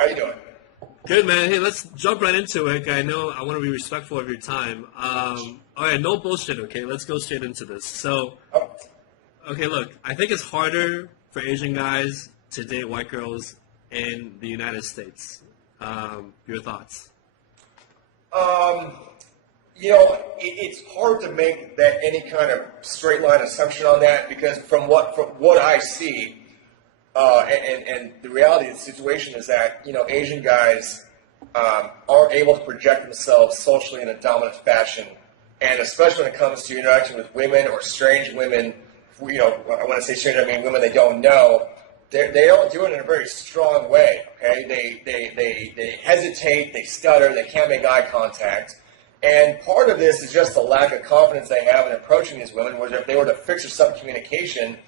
How you doing? Good, man. Hey, let's jump right into it. I know I want to be respectful of your time. All right, no bullshit, okay? Let's go straight into this. So, Oh. okay, look, I think it's harder for Asian guys to date white girls in the United States. Your thoughts? It's hard to make that any kind of straight line assumption on that because from what I see, and the reality of the situation is that Asian guys aren't able to project themselves socially in a dominant fashion, and especially when it comes to interacting with women or strange women. When I say strange, I mean women they don't know. They don't do it in a very strong way. Okay, they hesitate, they stutter, they can't make eye contact. And part of this is just the lack of confidence they have in approaching these women, where if they were to fix or some communication,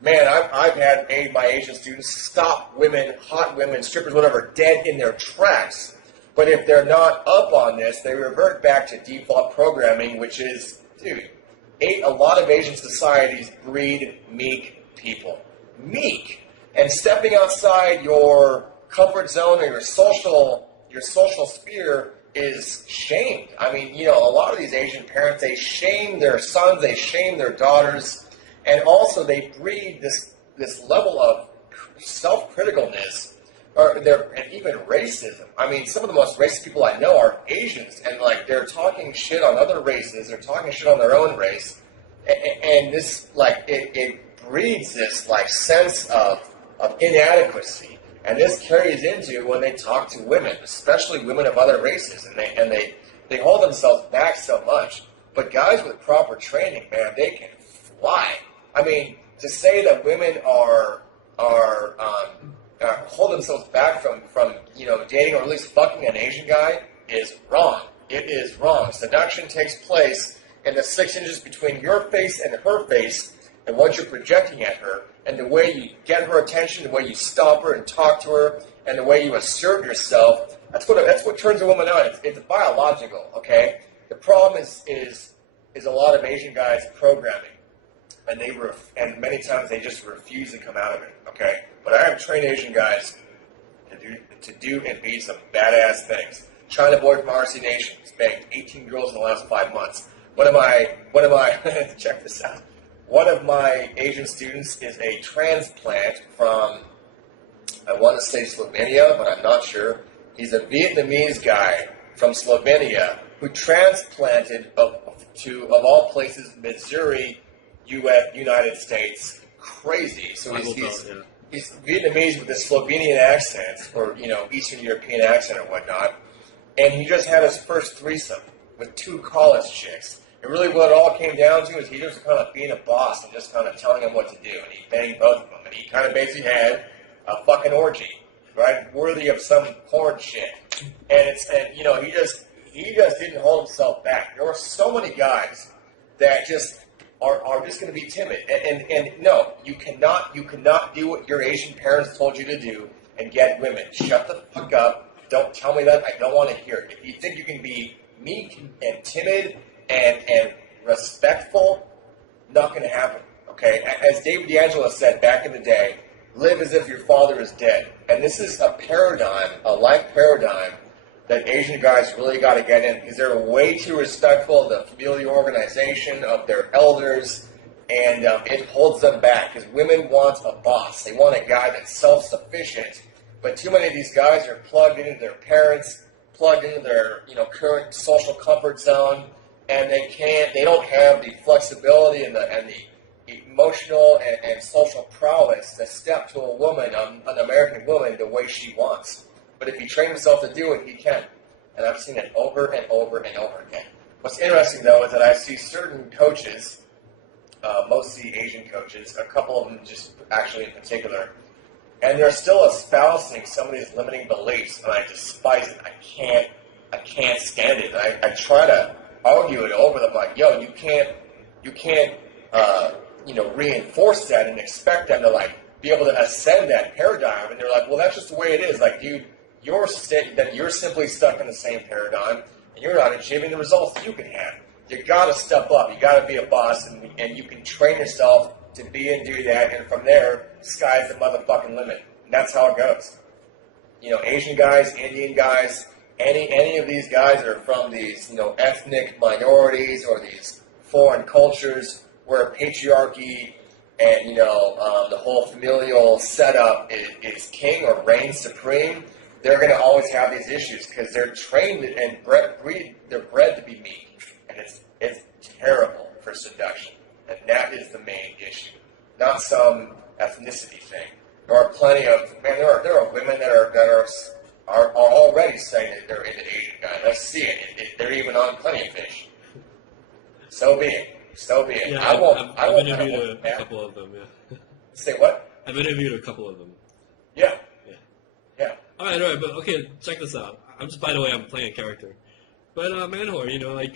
man, I've had my Asian students stop women, hot women, strippers, whatever, dead in their tracks. But if they're not up on this, they revert back to default programming, which is, a lot of Asian societies breed meek people. Meek. And stepping outside your comfort zone or your social sphere is shamed. I mean, a lot of these Asian parents, they shame their sons, they shame their daughters, and also they breed this level of self-criticalness, and even racism. I mean, some of the most racist people I know are Asians, and they're talking shit on other races, they're talking shit on their own race, and this it breeds this sense of inadequacy. And this carries into when they talk to women, especially women of other races, and they hold themselves back so much. But guys with proper training, man, they can fly. I mean, to say that women hold themselves back from dating or at least fucking an Asian guy is wrong. It is wrong. Seduction takes place in the 6 inches between your face and her face, and what you're projecting at her, and the way you get her attention, the way you stop her and talk to her, and the way you assert yourself. That's what turns a woman on. It's biological, okay? The problem is a lot of Asian guys programming, and many times they just refuse to come out of it, okay? But I have trained Asian guys to do and be some badass things. China boy from RC Nation has banged 18 girls in the last 5 months. One of my check this out. One of my Asian students is a transplant from, I want to say Slovenia, but I'm not sure. He's a Vietnamese guy from Slovenia who transplanted to, of all places, Missouri, United States. Crazy. So he's Vietnamese with a Slovenian accent, or Eastern European accent or whatnot. And he just had his first threesome with 2 college chicks. And really what it all came down to is he just kind of being a boss and just kind of telling them what to do. And he banged both of them. And he kind of basically had a fucking orgy, right? Worthy of some porn shit. And he just didn't hold himself back. There were so many guys that just are just going to be timid. And no, you cannot do what your Asian parents told you to do and get women. Shut the fuck up. Don't tell me that. I don't want to hear it. If you think you can be meek and timid and respectful, not going to happen, okay? As David D'Angelo said back in the day, live as if your father is dead. And this is a paradigm, a life paradigm, that Asian guys really got to get in, because they're way too respectful of the familial organization, of their elders, and it holds them back, because women want a boss. They want a guy that's self-sufficient, but too many of these guys are plugged into their parents, plugged into their current social comfort zone, and they don't have the flexibility and the emotional and social prowess to step to a woman, an American woman, the way she wants. But if he trained himself to do it, he can. And I've seen it over and over and over again. What's interesting, though, is that I see certain coaches, mostly Asian coaches, a couple of them just actually in particular, and they're still espousing some of these limiting beliefs, and I despise it. I can't stand it. I try to argue it over them, like, yo, you can't reinforce that and expect them to be able to ascend that paradigm. And they're like, well, that's just the way it is. Like, dude, you're simply stuck in the same paradigm, and you're not achieving the results that you can have. You got to step up. You got to be a boss, and you can train yourself to be and do that. And from there, sky's the motherfucking limit. And that's how it goes. Asian guys, Indian guys, any of these guys that are from these, ethnic minorities or these foreign cultures where patriarchy and, the whole familial setup is king or reigns supreme, they're going to always have these issues because they're trained and they're bred to be meek. And it's terrible for seduction. And that is the main issue, not some ethnicity thing. There are plenty of, there are women that are already saying that they're into Asian guys. Let's see it. They're even on Plenty of Fish. So be it. Yeah, I've interviewed a couple of them, yeah. Say what? I've interviewed a couple of them. Yeah. All right, but okay, check this out. By the way, I'm playing a character. But Manhor, I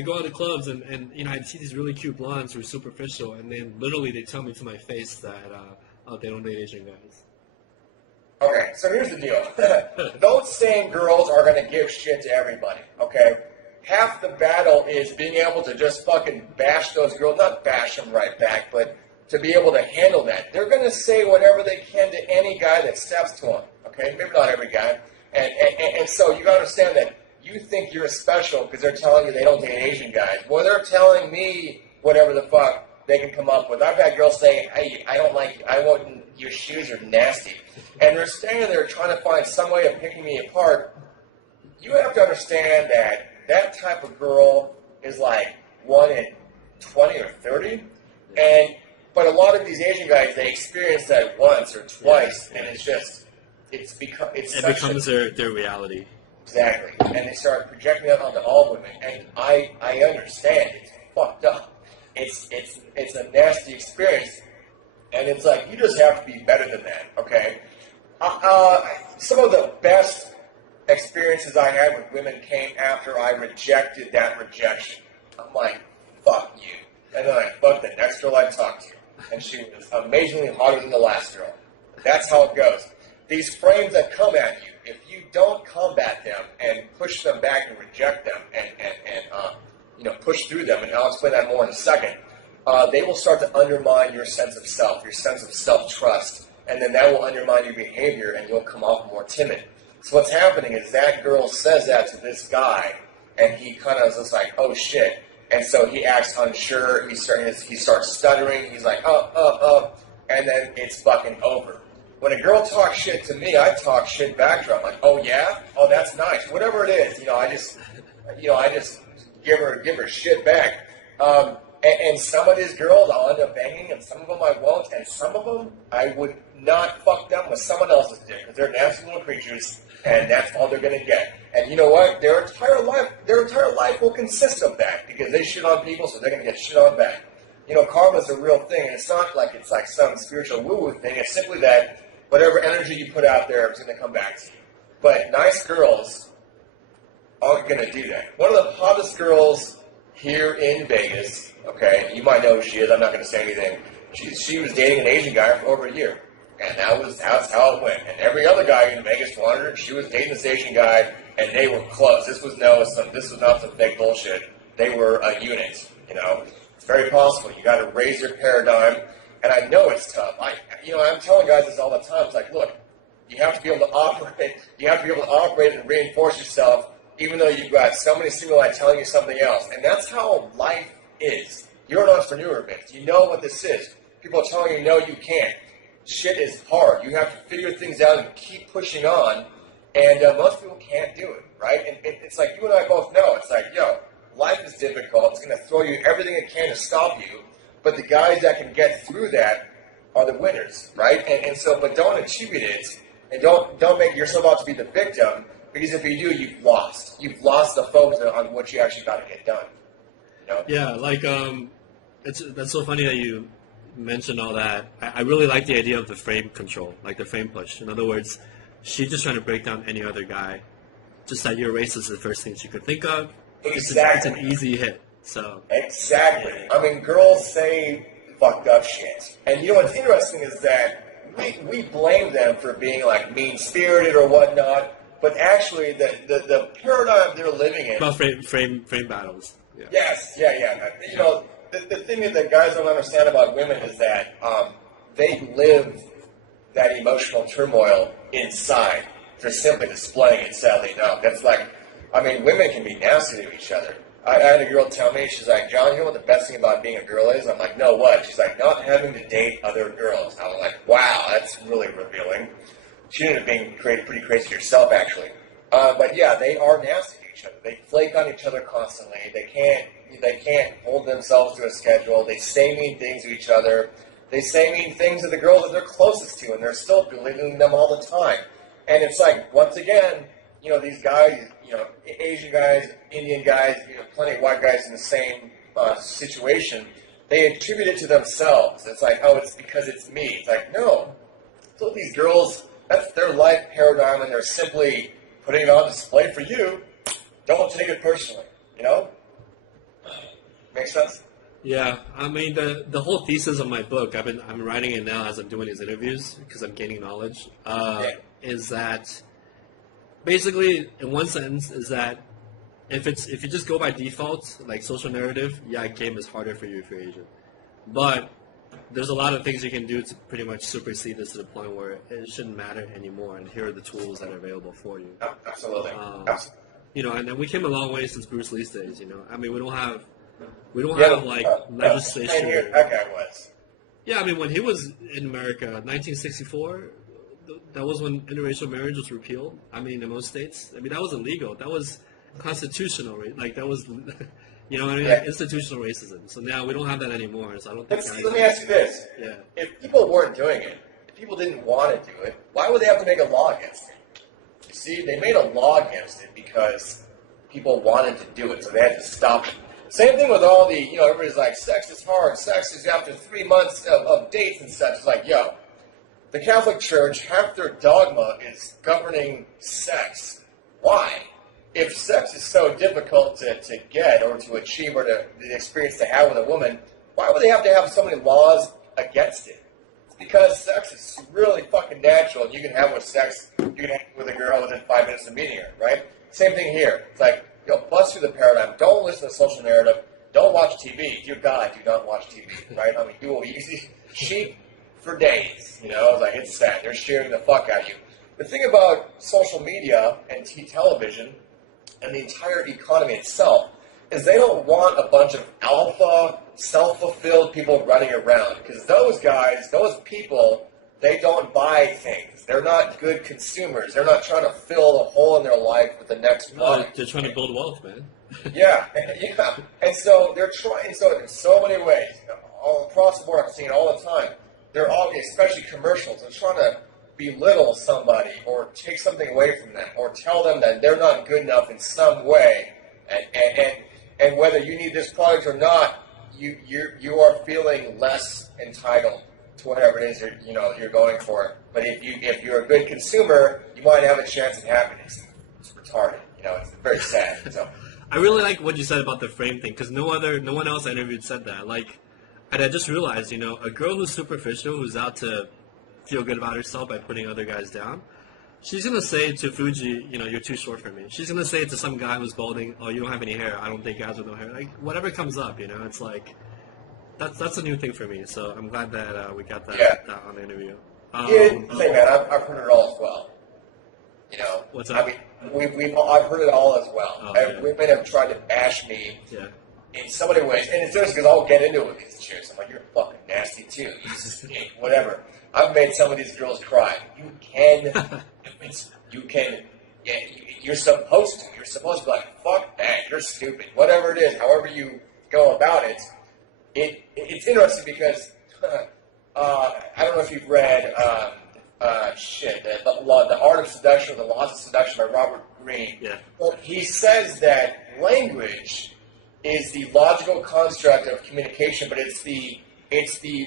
go out to clubs and I see these really cute blondes who are superficial, and then literally they tell me to my face that they don't date Asian guys. Okay, so here's the deal. Those same girls are going to give shit to everybody, okay? Half the battle is being able to just fucking bash those girls, not bash them right back, but to be able to handle that. They're going to say whatever they can to any guy that steps to them, okay? Maybe not every guy. And so you got to understand that you think you're special because they're telling you they don't date Asian guys. Well, they're telling me whatever the fuck they can come up with. I've had girls saying, hey, I don't like you. Your shoes are nasty. And they're standing there trying to find some way of picking me apart. You have to understand that type of girl is like 1 in 20 or 30. But a lot of these Asian guys, they experience that once or twice, and it becomes their reality. Exactly. And they start projecting that onto all women. And I understand. It's fucked up. It's a nasty experience. And it's like, you just have to be better than that, okay? Some of the best experiences I had with women came after I rejected that rejection. I'm like, fuck you. And then I fucked the next girl I talked to. And she was amazingly hotter than the last girl. That's how it goes. These frames that come at you, if you don't combat them and push them back and reject them and push through them, and I'll explain that more in a second, they will start to undermine your sense of self, your sense of self-trust, and then that will undermine your behavior, and you'll come off more timid. So what's happening is that girl says that to this guy, and he kind of is just like, oh shit, and so he acts unsure, he starts stuttering, he's like, and then it's fucking over. When a girl talks shit to me, I talk shit back to her. I'm like, oh yeah? Oh, that's nice. Whatever it is, I just give her shit back. And some of these girls I'll end up banging, and some of them I won't, and some of them I would not fuck them with someone else's dick, because they're nasty little creatures, and that's all they're going to get. And you know what? Their entire life will consist of that, because they shit on people, so they're going to get shit on back. Karma's a real thing, and it's not like it's like some spiritual woo-woo thing. It's simply that whatever energy you put out there is going to come back to you. But nice girls aren't going to do that. One of the hottest girls here in Vegas, okay, you might know who she is, I'm not going to say anything. She was dating an Asian guy for over a year. And that's how it went. And every other guy in Vegas wanted her. She was dating this Asian guy, and they were close. This was not some fake bullshit. They were a unit, It's very possible. You got to raise your paradigm. And I know it's tough. I'm telling guys this all the time. It's like, look, you have to be able to operate. You have to be able to operate and reinforce yourself, even though you've got so many stimuli telling you something else. And that's how life is. You're an entrepreneur, Vince. You know what this is. People are telling you, no, you can't. Shit is hard. You have to figure things out and keep pushing on. And most people can't do it, right? And it's like you and I both know. It's like, life is difficult. It's going to throw you everything it can to stop you. But the guys that can get through that are the winners, right? And so, but don't attribute it, and don't make yourself out to be the victim, because if you do, you've lost. You've lost the focus on what you actually got to get done. Yeah, that's so funny that you mentioned all that. I really like the idea of the frame control, like the frame push. In other words, she's just trying to break down any other guy. Just that your race is the first thing she could think of. Exactly. It's an easy hit. So exactly. I mean, girls say fucked up shit. And what's interesting is that we blame them for being like mean-spirited or whatnot, but actually the paradigm they're living in... About frame battles. Yeah. Yes, yeah. The thing that guys don't understand about women is that they live that emotional turmoil inside. They're simply displaying it, sadly enough. That's like, I mean, women can be nasty to each other. I had a girl tell me, she's like, John, you know what the best thing about being a girl is? I'm like, no, what? She's like, not having to date other girls. I was like, wow, that's really revealing. She ended up being pretty crazy herself, actually. But yeah, they are nasty to each other. They flake on each other constantly. They can't hold themselves to a schedule. They say mean things to each other. They say mean things to the girls that they're closest to, and they're still belittling them all the time. And it's like, once again, you know, these guys, you know, Asian guys, Indian guys, you know, plenty of white guys in the same situation, they attribute it to themselves. It's like, oh, it's because it's me. It's like, no. So these girls, that's their life paradigm, and they're simply putting it on display for you. Don't take it personally, you know? Makes sense? Yeah, I mean the whole thesis of my book, I'm writing it now as I'm doing these interviews because I'm gaining knowledge. Is that basically, in one sentence, is that if you just go by default, like social narrative, yeah, game is harder for you if you're Asian, but there's a lot of things you can do to pretty much supersede this to the point where it shouldn't matter anymore, and here are the tools that are available for you. Absolutely. You know, and then we came a long way since Bruce Lee's days. You know, I mean, we don't have like legislation. 10 years that guy was. Yeah, I mean, when he was in America, 1964, that was when interracial marriage was repealed. I mean, in most states. I mean, that was illegal. That was constitutional, right? Like, that was, you know what I mean? Yeah. Like, institutional racism. So now we don't have that anymore. So I don't think. Let me ask you this. Yeah. If people weren't doing it, if people didn't want to do it, why would they have to make a law against it? You see, they made a law against it because people wanted to do it, so they had to stop it. Same thing with all the, you know, everybody's like, sex is hard, sex is after 3 months of dates and such. It's like, yo, the Catholic Church, half their dogma is governing sex. Why? If sex is so difficult to get or to achieve or the experience to have with a woman, why would they have to have so many laws against it? It's because sex is really fucking natural. You can have with a girl within 5 minutes of meeting her, right? Same thing here. It's like, yo, bust through the paradigm. Don't listen to social narrative. Don't watch TV. Dear God, do not watch TV, right? I mean, you will be sheep for days. You know, it's like, it's sad. They're sharing the fuck out of you. The thing about social media and television and the entire economy itself is they don't want a bunch of alpha, self-fulfilled people running around. Because those guys, those people, they don't buy things. They're not good consumers. They're not trying to fill a hole in their life with the next product. They're trying to build wealth, man. Yeah. And so they're trying, so in so many ways, all across the board, I'm seeing it all the time. They're all, especially commercials, they're trying to belittle somebody or take something away from them or tell them that they're not good enough in some way. And whether you need this product or not, you are feeling less entitled to whatever it is you're going for. But if you're a good consumer, you might have a chance at happiness. It's retarded. You know, it's very sad. So I really like what you said about the frame thing because no one else I interviewed said that. Like, and I just realized, you know, a girl who's superficial, who's out to feel good about herself by putting other guys down, she's gonna say to Fuji, you know, you're too short for me. She's gonna say to some guy who's balding, oh, you don't have any hair. I don't date guys with no hair. Like, whatever comes up, you know, it's like that's a new thing for me. So I'm glad that we got that on the interview. Man, I've heard it all as well. You know, what's up? I mean, I've heard it all as well. Oh, women have tried to bash me. Yeah. In so many ways, and it's just because I'll get into it with these chicks. I'm like, you're fucking nasty too. You just whatever. I've made some of these girls cry. Yeah, you're supposed to. You're supposed to be like, fuck that. You're stupid. Whatever it is, however you go about it. It's interesting because I don't know if you've read the Art of Seduction or the Laws of Seduction by Robert Greene. Yeah. Well, he says that language is the logical construct of communication, but it's the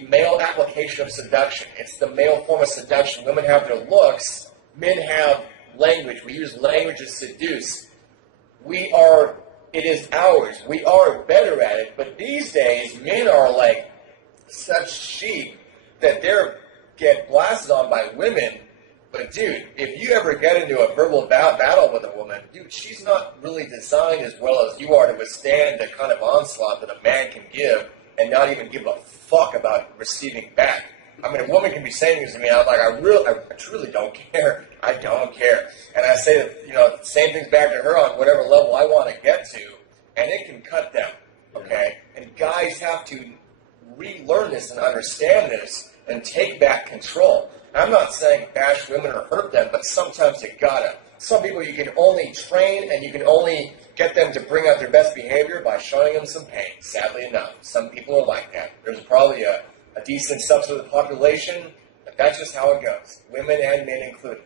male application of seduction. It's the male form of seduction. Women have their looks. Men have language. We use language to seduce. It is ours. We are better at it, but these days, men are like such sheep that they're get blasted on by women. But dude, if you ever get into a verbal battle with a woman, dude, she's not really designed as well as you are to withstand the kind of onslaught that a man can give and not even give a fuck about receiving back. I mean, a woman can be saying things to me, and I'm like, I truly don't care. I don't care. And I say that, same things back to her on whatever level I want to get to, and it can cut them, okay? And guys have to relearn this and understand this and take back control. I'm not saying bash women or hurt them, but sometimes you gotta. Some people you can only train and you can only get them to bring out their best behavior by showing them some pain, sadly enough. Some people are like that. There's probably a decent subset of the population, but that's just how it goes, women and men included.